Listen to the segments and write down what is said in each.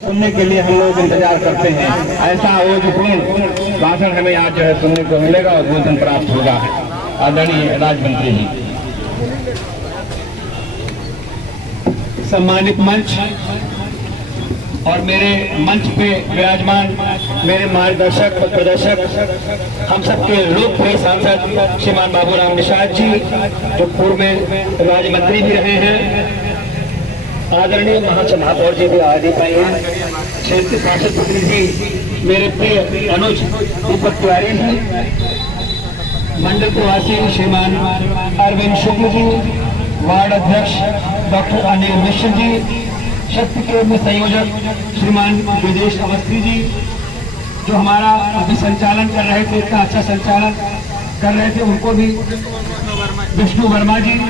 सुनने के लिए हम लोग इंतजार करते हैं। ऐसा ओजपूर्ण भाषण हमें आज जो है सुनने को मिलेगा और भोजन प्राप्त होगा। आदरणीय राज्य जी, सम्मानित मंच और मेरे मंच पे विराजमान मेरे मार्गदर्शक और प्रदर्शक हम सबके लोकप्रिय सांसद श्रीमान बाबूराम निषाद जी, जो पूर्व में राज्य मंत्री भी रहे हैं, आदरणीय महासभापति जी भी आदि पाए हैं, क्षेत्रीय सांसद प्रतिनिधि मेरे प्रिय अनुज दीपक तिवारी जी, मंडल प्रवासी श्रीमान अरविंद शुक्ल जी, वार्ड अध्यक्ष डॉक्टर अनिल मिश्र जी, शक्ति केंद्र संयोजक श्रीमान विदेश अवस्थी जी, जो हमारा अभी संचालन कर रहे थे, इतना अच्छा संचालन कर रहे थे, उनको भी विष्णु वर्मा जी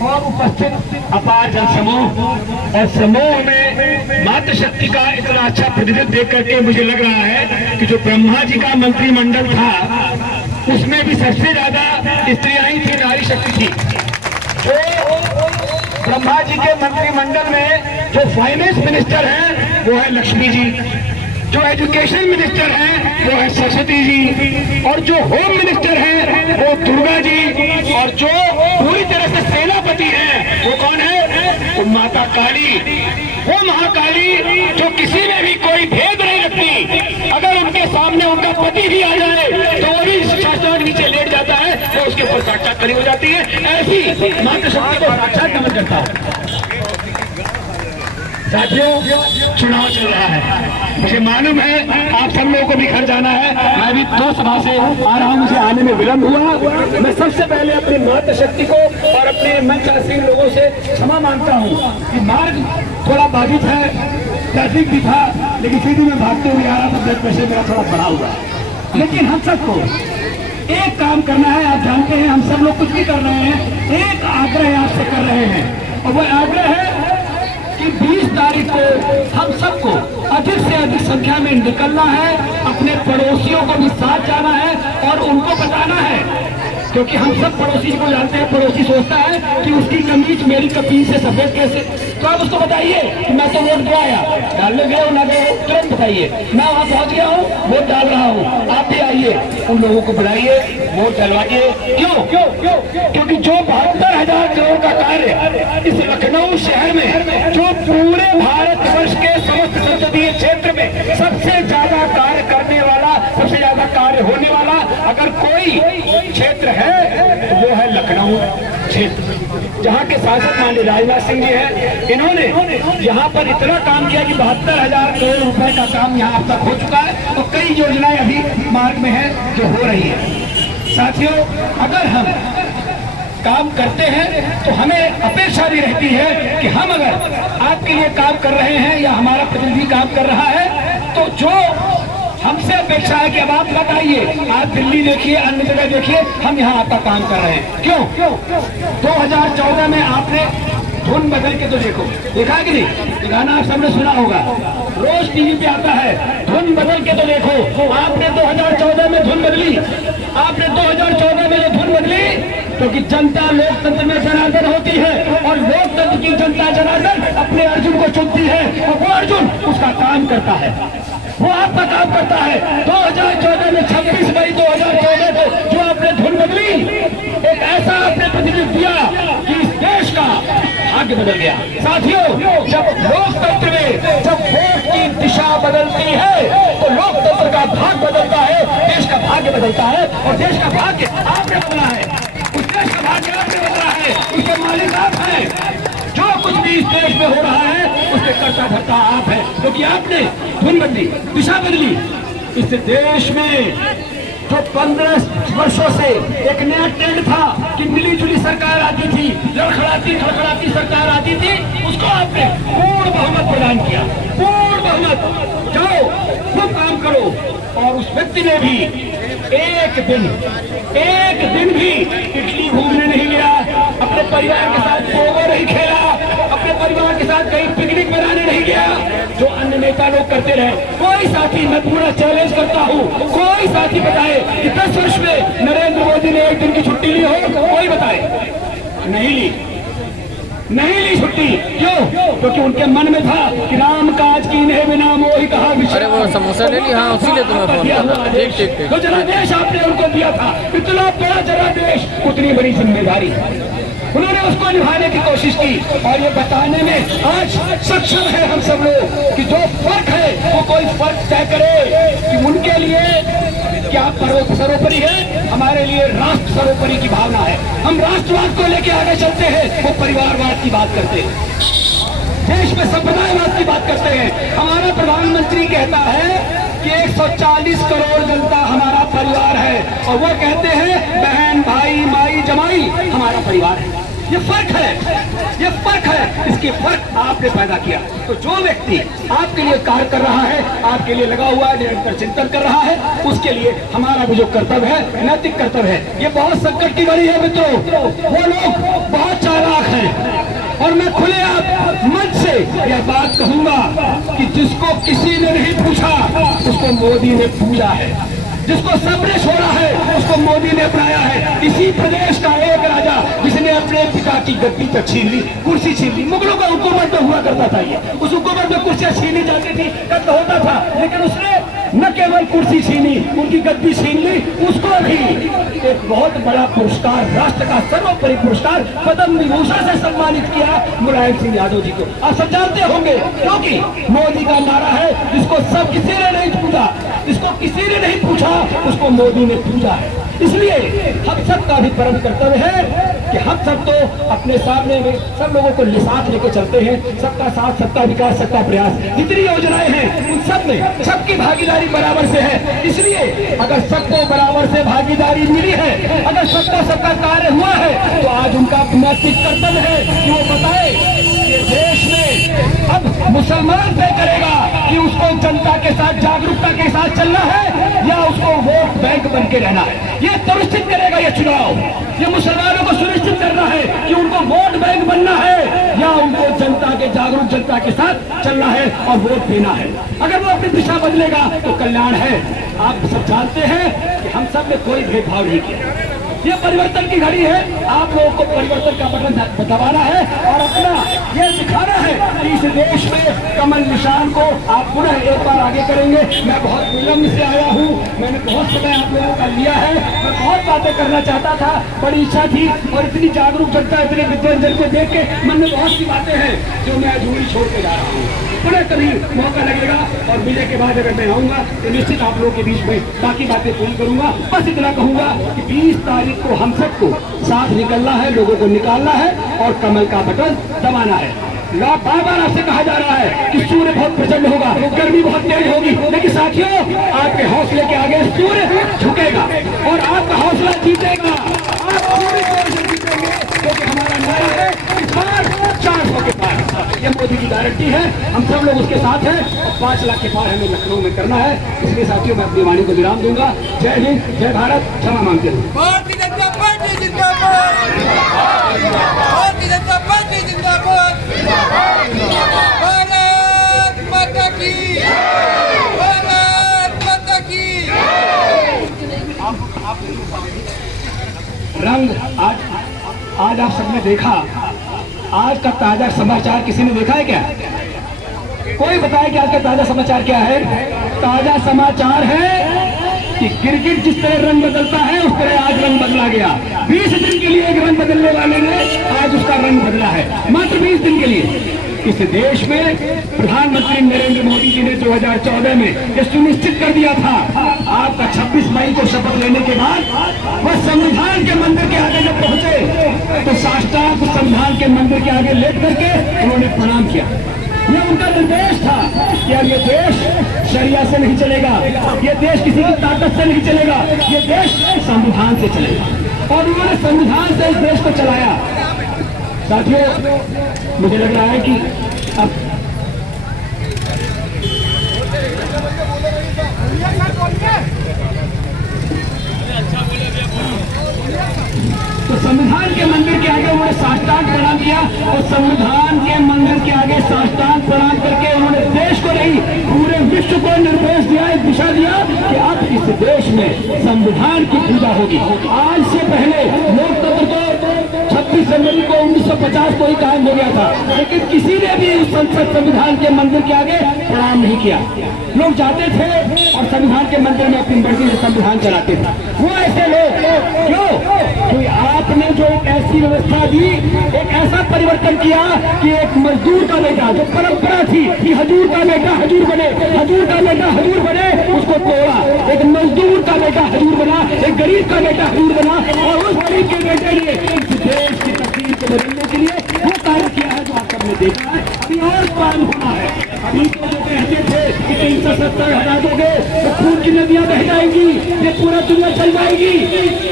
और उपस्थित अपार जनसमूह और समूह में मातृशक्ति का इतना अच्छा प्रतिनिधित्व देख करके मुझे लग रहा है कि जो ब्रह्मा जी का मंत्रिमंडल था उसमें भी सबसे ज्यादा स्त्रियां ही थी, नारी शक्ति थी। जो ब्रह्मा जी के मंत्रिमंडल में जो फाइनेंस मिनिस्टर हैं वो है लक्ष्मी जी, जो एजुकेशन मिनिस्टर हैं वो है सरस्वती जी, और जो होम मिनिस्टर हैं वो दुर्गा जी, और जो पूरी तरह से सेनापति हैं वो कौन है? वो माता काली, वो महाकाली, जो किसी में भी कोई भेद नहीं रखती। अगर उनके सामने उनका पति भी आ जाए तो वो भी साक्षात नीचे लेट जाता है, वो उसके ऊपर साक्षात खड़ी हो जाती है। ऐसी मातृशक्ति को साक्षात नमन करता है। साथियों, चुनाव चल रहा है, मुझे मालूम है आप सब लोगों को भी घर जाना है। मैं भी 2 सभा से आ रहा हूँ, मुझे आने में विलंब हुआ। मैं सबसे पहले अपनी मातृशक्ति को और अपने मंचासीन लोगों से क्षमा मांगता हूँ कि मार्ग थोड़ा बाधित है, ट्रैफिक भी था, लेकिन फिर भी मैं भागते हुए आ रहा था, ब्लड प्रेशर मेरा थोड़ा बढ़ा हुआ। लेकिन हम सबको एक काम करना है, आप जानते हैं हम सब लोग कुछ भी कर रहे हैं, एक आग्रह आपसे कर रहे हैं, और वह आग्रह है कि 20 तारीख को हम सबको अधिक से अधिक संख्या में निकलना है, अपने पड़ोसियों को भी साथ जाना है और उनको बताना है, क्योंकि हम सब पड़ोसी को जानते हैं। पड़ोसी सोचता है कि उसकी कमीज मेरी कमीज से सफेद कैसे, तो आप उसको बताइए कि मैं तो वोट दिया, डालने गया हूँ ना गया हूँ, तुरंत बताइए मैं वहाँ पहुँच गया हूँ, वोट डाल रहा हूँ। आप भी आइए, उन लोगों को बुलाइए, वोट डलवाइए। क्यों? क्योंकि जो 72,000 करोड़ का कार्य इस लखनऊ शहर में, जो पूरे भारतवर्ष के समस्त संसदीय क्षेत्र में सबसे ज्यादा कार्य करने वाला, सबसे ज्यादा कार्य होने वाला अगर कोई क्षेत्र है तो वो है लखनऊ क्षेत्र, जहाँ के सांसद माननीय राजनाथ सिंह जी हैं। इन्होंने यहाँ पर इतना काम किया कि 72,000 करोड़ रुपए का काम यहाँ अब तक हो चुका है, और कई योजनाएं अभी मार्ग में है जो हो रही है। साथियों, अगर हम काम करते हैं तो हमें अपेक्षा भी रहती है कि हम अगर आपके लिए काम कर रहे हैं या हमारा प्रतिनिधि काम कर रहा है, तो जो हमसे अपेक्षा है कि अब आप बताइए, आप दिल्ली देखिए, अन्य जगह देखिए, हम यहाँ आपका काम कर रहे हैं। क्यों? 2014 में आपने धुन बदल के तो देखो, देखा कि नहीं? गाना आप सबने सुना होगा, रोज टीवी पे आता है, धुन बदल के तो देखो। आपने 2014 में धुन बदली, आपने 2014 में जो धुन बदली, क्योंकि जनता लोकतंत्र में जनार्दन होती है, और लोकतंत्र की जनता जनार्दन अपने अर्जुन को चुनती है, और वो अर्जुन उसका काम करता है, वो आपका काम करता है। 2014 में 26 मई 2014 को जो आपने धुन बदली, एक ऐसा आपने प्रतिनिधित्व दिया कि इस देश का भाग्य बदल गया। साथियों, जब लोकतंत्र में जब वोट की दिशा बदलती है तो लोकतंत्र का भाग्य बदलता है, देश का भाग्य बदलता है, और देश का भाग्य आपने बदला है, उस देश का भाग्य आपने बदला है, उसके मालिक आप हैं। जो कुछ भी इस देश में हो रहा है उसके कर्ता धर्ता आप हैं, क्योंकि आपने धुन बदली, दिशा बदली। इस देश में जो 15 वर्षों से एक नया ट्रेंड था कि मिली जुली सरकार आती थी, लड़खड़ाती खड़खड़ाती सरकार आती थी, उसको आपने पूर्ण बहुमत प्रदान किया। पूर्ण बहुमत, जाओ खूब काम करो। और उस व्यक्ति ने भी एक दिन भी इटली घूमने नहीं गया, अपने परिवार के साथ पोगो नहीं खेला, अपने परिवार के साथ कहीं पिकनिक मनाने नहीं गया, जो अन्य नेता लोग करते रहे। कोई साथी, मैं पूरा चैलेंज करता हूँ, कोई साथी बताए कि 10 वर्ष में नरेंद्र मोदी ने एक दिन की छुट्टी ली हो? कोई बताए? नहीं ली। नहीं ली छुट्टी। क्यों? क्योंकि उनके मन में था कि राम काज की इन्हें बिना मोहि कहा। अरे वो समोसा ले ली, हाँ उसी लिए तुम्हें फोन किया। ठीक ठीक ठीक। तो जनादेश आपने उनको दिया था, इतना बड़ा जनादेश, उतनी बड़ी जिम्मेदारी, उन्होंने उसको निभाने की कोशिश की। और ये बताने में आज सक्षम है हम सब लोग कि जो फर्क है वो कोई फर्क तय करे कि उनके लिए क्या सर्वोपरि है, हमारे लिए राष्ट्र सर्वोपरि की भावना है। हम राष्ट्रवाद को लेके आगे चलते हैं, वो परिवारवाद की बात करते हैं, देश में संप्रदायवाद की बात करते हैं। हमारा प्रधानमंत्री कहता है कि 140 करोड़ जनता हमारा परिवार है, और वो कहते हैं बहन भाई माई जमाई हमारा परिवार है। ये फर्क है, ये फर्क है, इसके फर्क आपने पैदा किया। तो जो व्यक्ति आपके लिए कार्य कर रहा है, आपके लिए लगा हुआ है, निरंतर चिंतन कर रहा है, उसके लिए हमारा भी जो कर्तव्य है, नैतिक कर्तव्य है। ये बहुत संकट की घड़ी है मित्रों, वो लोग बहुत चालाक हैं, और मैं खुले आप मंच से यह बात कहूंगा कि जिसको किसी ने नहीं पूछा उसको मोदी ने पूजा है, जिसको सबने छोड़ा है उसको मोदी ने अपनाया है। इसी प्रदेश का एक राजा जिसने अपने पिता की गद्दी तक छीन ली, कुर्सी छीन ली। मुगलों का हुकूमत में हुआ करता था ये, उस हुकूमत में कुर्सियां छीनी जाती थी, कत्ल होता था, लेकिन उसने न केवल कुर्सी छीनी, उनकी गद्दी छीन ली, उसको भी एक बहुत बड़ा पुरस्कार, राष्ट्र का सर्वोपरि पुरस्कार पद्म विभूषण से सम्मानित किया मुलायम सिंह यादव जी को। आप सब जानते होंगे, क्योंकि मोदी का नारा है जिसको सब किसी ने नहीं पूछा, जिसको किसी ने नहीं पूछा उसको मोदी ने पूजा है। इसलिए हम सबका भी परम कर्तव्य है कि हम सब तो अपने सामने में सब लोगों को साथ लेकर चलते हैं। सबका साथ, सबका विकास, सबका प्रयास, जितनी योजनाएं हैं उन सब में सबकी भागीदारी बराबर से है। इसलिए अगर सबको बराबर से भागीदारी मिली है, अगर सबका कार्य हुआ है, तो आज उनका नैतिक कर्तव्य है कि वो बताए कि देश में अब मुसलमान तय करेगा कि उसको जनता के साथ, जागरूकता के साथ चलना है या उसको वोट बैंक बन के रहना है। ये सुनिश्चित करेगा ये चुनाव, ये मुसलमानों को सुनिश्चित करना है कि उनको वोट बैंक बनना है या उनको जनता के, जागरूक जनता के साथ चलना है और वोट देना है। अगर वो अपनी दिशा बदलेगा तो कल्याण है। आप सब जानते हैं कि हम सब ने कोई भेदभाव नहीं किया। ये परिवर्तन की घड़ी है, आप लोगों को परिवर्तन का बटन दबाना है और अपना ये दिखाना है कि इस देश में कमल निशान को आप पुनः एक बार आगे करेंगे। मैं बहुत विलम्ब से आया हूँ, मैंने बहुत समय आप लोगों का लिया है, मैं बहुत बातें करना चाहता था, बड़ी इच्छा थी, और इतनी जागरूक जनता, इतने विद्वान जन को देख के मन में बहुत सी बातें हैं जो मैं अधूरी छोड़ के जा रहा हूँ। पुनः कभी मौका लगेगा और विजय के बाद अगर मैं आऊंगा तो निश्चित आप लोगों के बीच में बाकी बातें पूरी करूंगा। बस इतना कहूंगा कि 20 तारीख को हम सबको साथ निकलना है, लोगों को निकालना है और कमल का बटन दबाना है। बार बार आपसे कहा जा रहा है कि सूर्य बहुत प्रचंड होगा, गर्मी बहुत तेज होगी, लेकिन साथियों आपके हौसले के आगे सूर्य झुकेगा और आपका हौसला जीतेगा। आप पूरी तरह से जीतेंगे, क्योंकि हमारा नारा है इस बार 400 के पार। ये मोदी की गारंटी है, हम सब लोग उसके साथ हैं और 5 लाख के पार हमें लखनऊ में करना है। इसलिए साथियों मैं अपनी वाणी को विराम दूंगा। जय हिंद, जय भारत, क्षमा मांगते हैं। भारतीय जनता पार्टी जिंदाबाद, भारतीय जनता पार्टी जिंदाबाद, भारत माता की, भारत माता की। रंग आज आप सबने देखा, आज का ताजा समाचार किसी ने देखा है क्या? कोई बताए कि आज का ताजा समाचार क्या है? ताजा समाचार है कि गिरगिट जिस तरह रंग बदलता है उस तरह आज रंग बदला गया। 20 दिन के लिए एक रंग बदलने वाले ने आज उसका रंग बदला है, मात्र 20 दिन के लिए। इस देश में प्रधानमंत्री नरेंद्र मोदी जी ने 2014 में यह सुनिश्चित कर दिया था, आपका 26 मई को शपथ लेने के बाद वह संविधान के मंदिर के आगे जब पहुंचे तो साष्टांग संविधान के मंदिर के आगे लेट करके उन्होंने प्रणाम किया। यह उनका निर्देश था कि अब ये देश शरिया से नहीं चलेगा, ये देश किसी की ताकत से नहीं चलेगा, ये देश संविधान से चलेगा। और उन्होंने संविधान से इस देश को चलाया। साथियों, मुझे लग रहा है कि अब तो संविधान के मंदिर के आगे उन्होंने साष्टांग प्रणाम किया और संविधान के मंदिर के आगे साष्टांग प्रणाम करके उन्होंने देश को नहीं पूरे विश्व को निर्देश दिया, एक दिशा दिया कि अब इस देश में संविधान की पूजा होगी। आज से पहले लोकतंत्र को 26 26 जनवरी को 1950 को ही कायम हो गया था, लेकिन किसी ने भी उस संसद संविधान के मंदिर के आगे प्रणाम नहीं किया। लोग जाते थे और संविधान के मंदिर में अपनी मर्जी से संविधान चलाते थे। वो ऐसे लोग क्यों? क्योंकि आपने जो एक ऐसी व्यवस्था दी, एक ऐसा परिवर्तन किया कि एक मजदूर का बेटा, जो परंपरा थी कि हजूर का बेटा हजूर बने, हजूर का बेटा हजूर बने, उसको तोड़ा। एक मजदूर का बेटा हजूर बना, एक गरीब का बेटा हजूर बना, और उस गरीब के बेटे ने इस देश की तस्वीर को बदलने के लिए वो कार्य किया है जो आप सबने देखा है। अभी और काम होना है। अभी तो जो कहते थे कि 370 हटा दोगे तो खून की नदियां बह जाएंगी, ये पूरा दुनिया चल जाएगी।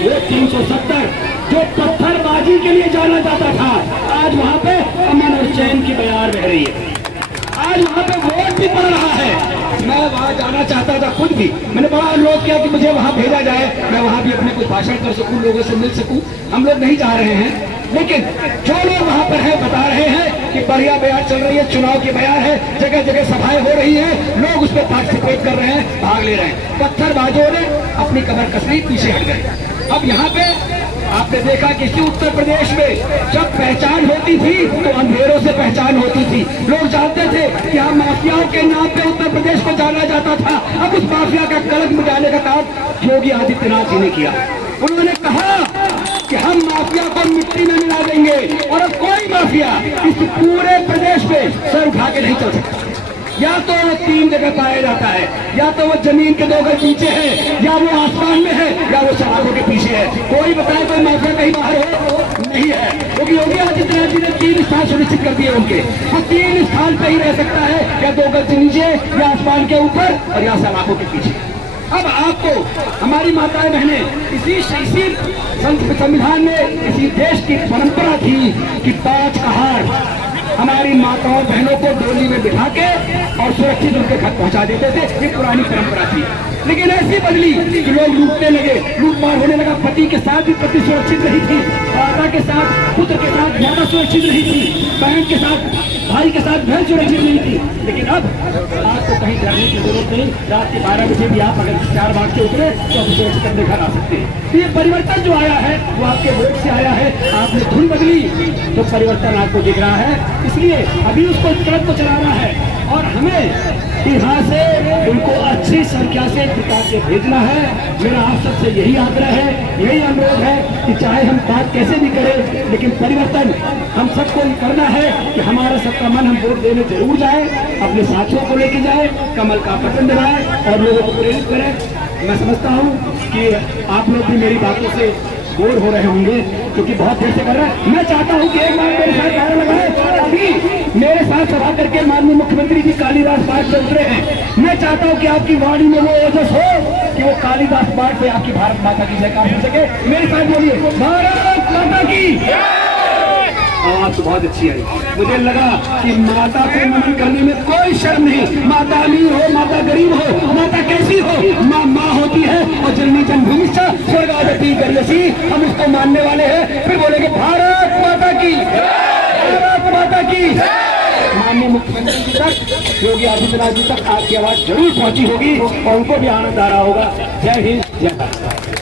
वो 370 जो पत्थरबाजी के लिए जाना जाता था, आज वहाँ पे अमन और चैन की बयार बह रही है। आज वहाँ पे वोट भी पड़ रहा है। मैं वहाँ जाना चाहता था खुद भी, मैंने बड़ा अनुरोध किया कि मुझे वहाँ भेजा जाए, मैं वहाँ भी अपने कुछ भाषण कर सकूँ, लोगों से मिल सकूँ। हम लोग नहीं जा रहे हैं, लेकिन जो लोग वहाँ पर है बता रहे हैं कि बढ़िया बयार चल रही है, चुनाव की बयार है, जगह जगह सभाएं हो रही है, लोग उस पर पार्टिसिपेट कर रहे हैं, भाग ले रहे हैं। पत्थरबाजों ने अपनी कमर कस ली, पीछे हट गए। अब यहाँ पे आपने देखा कि इसी उत्तर प्रदेश में जब पहचान होती थी तो अंधेरों से पहचान होती थी। लोग जानते थे कि हम माफियाओं के नाम पे उत्तर प्रदेश को जाना जाता था। अब उस माफिया का कलंक मिटाने का काम योगी आदित्यनाथ जी ने किया। उन्होंने कहा कि हम माफिया को मिट्टी में मिला देंगे और अब कोई माफिया इस पूरे प्रदेश में सर उठा के नहीं चल सकता। या तो वो 3 जगह पाया जाता है, या तो वो जमीन के 2 गज नीचे है, या वो आसमान में है, या वो सड़कों के पीछे है। कोई बताए कोई माफिया कहीं बाहर हो? नहीं है, क्योंकि योगी आदित्यनाथ जी ने 3 स्थान सुनिश्चित कर दिए उनके। वो 3 स्थान पे ही रह सकता है, या 2 गज नीचे, या आसमान के ऊपर, और या सड़कों के पीछे। अब आपको हमारी माताएं बहनें इसी संविधान में इसी देश की परंपरा थी कि 5 कहार हमारी माताओं बहनों को डोली में बिठा के और सुरक्षित उनके घर पहुंचा देते थे। ये पुरानी परंपरा थी, लेकिन ऐसी बदली कि लोग लूटने लगे, लूटमार होने लगा। पति के साथ भी पति सुरक्षित नहीं थी, माता के साथ पुत्र के साथ माता सुरक्षित नहीं थी, बहन के साथ भाई के साथ बहन सुरक्षित नहीं थी। लेकिन अब आपको कहीं जाने की जरूरत नहीं। रात के 12 बजे भी आप अगर 4 बाग से उतरे तो आप सुरक्षित अपने घर आ सकते हैं। तो ये परिवर्तन जो आया है वो आपके वोट से आया है। आपने धुन बदली तो परिवर्तन आपको दिख रहा है। इसलिए अभी उसको तुरंत को चलाना है और हमें यहाँ से उनको अच्छी संख्या से जिता के भेजना है। मेरा आप सबसे यही आग्रह है, यही अनुरोध है कि चाहे हम बात कैसे भी करें, लेकिन परिवर्तन हम सबको करना है कि हमारा सबका मन हम वोट देने जरूर जाए, अपने साथियों को लेके जाए, कमल का बटन दबाए और लोगों को प्रेरित करें। मैं समझता हूँ कि आप लोग भी मेरी बातों से बोर हो रहे होंगे, क्योंकि बहुत देर से कर रहे हैं। मैं चाहता हूं कि एक बार मेरे साथ नारा लगाए। अभी मेरे साथ सभा करके माननीय मुख्यमंत्री जी कालीदास बाट से उतरे हैं। मैं चाहता हूं कि आपकी वाणी में वो ओजस हो कि वो कालीदास बाट पे आपकी भारत माता की जयकार हो सके। मेरे साथ बोलिए, भारत माता की। आवाज तो बहुत अच्छी आई। मुझे लगा कि माता को नमन करने में कोई शर्म नहीं। माता अमीर हो, माता गरीब हो, माता कैसी हो, माँ माँ होती है। और जननी जन्मभूमि स्वर्गादपि गरीयसी, हम उसको मानने वाले हैं। फिर बोलेंगे भारत माता की, भारत माता की। माननीय मुख्यमंत्री जी तक, योगी आदित्यनाथ जी तक आपकी आवाज जरूर पहुंची होगी और उनको भी आनंद आ रहा होगा। जय हिंद, जय भारत।